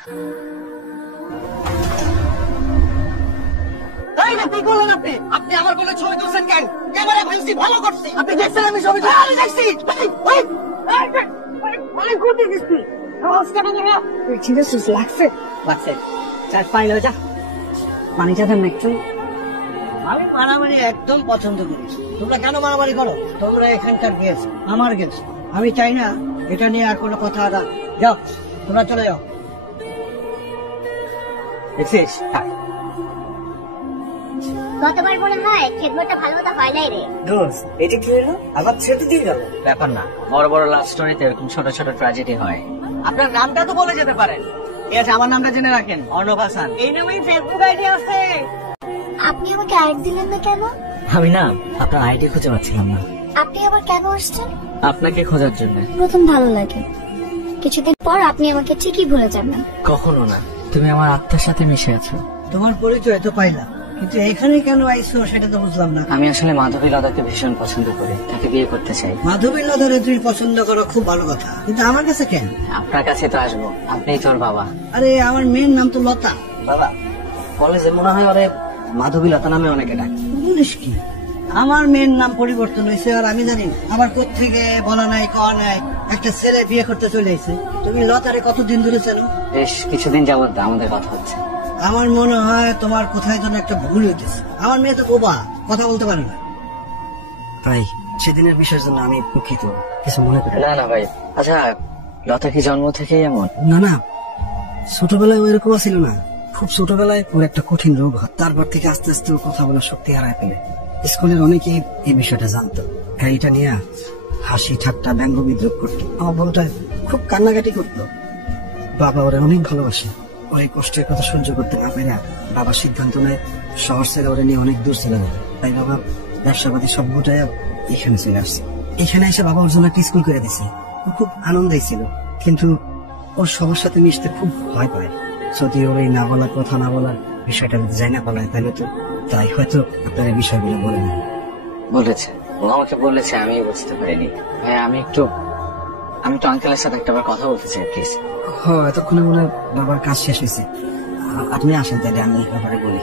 কি করলেন আপনি? আপনি আমার কোলে ছবি তুলছেন কেন? ক্যামেরা ফেলছি, ভালো করছি। আপনি দেখছেন আমি ছবি তুলছি? আমি দেখছি। আমি মারামারি একদম পছন্দ করি। তোমরা কেন মারামারি করো? তোমরা এখানকার গেস্ট, আমার গেস্ট। আমি চাই না এটা নিয়ে আর কোনো কথা। যাও, তোমরা চলে যাও। দেখছিস? গতবার মনে হয় খেদমতটা ভালো মতো হয় নাই রে। দোস্ত, এটা কি হলো? আবার ছেড়ে দিয়ে গেল। ব্যাপার না, বড় বড় লাভ স্টোরিতে এরকম ছোট ছোট ট্র্যাজেডি হয়। আপনার নামটা তো বলে যেতে পারেন। ঠিক আছে, আমার নামটা জেনে রাখেন, অর্ণব হাসান। এই নামেই ফেসবুক আইডি আছে। আপনি আমাকে আইডি দিলেন না কেন? আমি না আপনার আইডি খুঁজে পাচ্ছিলাম না। আপনি আবার কেন আসছেন? আপনাকে খোঁজার জন্য। প্রথম ভালো লাগে, কিছুদিন পর আপনি আমাকে ঠিকই ভুলে যাবেন। কখনো না, তুমি আমার আত্মার সাথে মিশে আছো। তোমার পরিচয় তো পাইলাম, কিন্তু এখানে কেন আইছো সেটা তো বুঝলাম না। আমি আসলে মাধবী লতাকে ভীষণ পছন্দ করি, তাকে বিয়ে করতে চাই। মাধবী লতারে তুই পছন্দ করো, খুব ভালো কথা, কিন্তু আমার কাছে কেন? আপনার কাছে তো আসবো, আপনিই তোর বাবা। আরে আমার মেয়ের নাম তো লতা। বাবা, কলেজে মনে হয় ওরে মাধবী লতা নামে অনেকে ডাকে। বলিস কি? আমার মেয়ের নাম পরিবর্তন হয়েছে আর আমি জানি না। আমার কোত্থেকে বলা নাই, কওয়া নাই, একটা ছেলে বিয়ে করতে চলে এসেছে। তুমি লতারে কতদিন ধরে চেনো? বেশ কিছুদিন যাবত আমাদের কথা হচ্ছে। আমার মনে হয় তোমার কোথায় যেন একটা ভুল হইতেছে। আমার মেয়ে তো বোবা, কথা বলতে পারে না। ভাই, সেদিনের বিষয়ের জন্য আমি দুঃখিত, কিছু মনে করি না। না ভাই, আচ্ছা লতা কি জন্ম থেকেই এমন? না না, ছোটবেলায় ওইরকম ছিল না। খুব ছোটবেলায় ওর একটা কঠিন রোগ হয়, তারপর থেকে আস্তে আস্তে ও কথা বলার শক্তি হারায় ফেলে। স্কুলের অনেকেই এই বিষয়টা জানতো, এটা নিয়ে হাসি ঠাট্টা ব্যঙ্গ বিদ্রুপ করতো। আমার বোনটা খুব কান্নাকাটি করতো। বাবা ওরা অনেক ভালোবাসে। ওর এই কষ্টের কথা সহ্য করতে না পেরে বাবা সিদ্ধান্ত নেয় শহর ছেড়ে ওরা নিয়ে অনেক দূর চলে যাবে। তাই বাবা ব্যবসাপাতি সব গোটায় এখানে চলে আসছে। এখানে এসে বাবা ওর জন্য একটা স্কুল করে দিছে। ও খুব আনন্দেই ছিল, কিন্তু ওর সবার সাথে মিশতে খুব ভয় পায়। যদি ওর এই না বলার কথা, না বলার বিষয়টা যাই না বলায়, তাহলে তো তাই হয়তো আপনার এই বিষয়গুলো বলে না। বলেছে, ও আমাকে বলেছে, আমি বুঝতে পারিনি। ভাই আমি তো আঙ্কেলের সাথে একটাবার কথা বলতে চাই, প্লিজ। হ্যাঁ, এতক্ষণে মনে হয় বাবার কাজ শেষ হয়েছে। আপনি আসেন, তাহলে আমি ব্যাপারে বলি।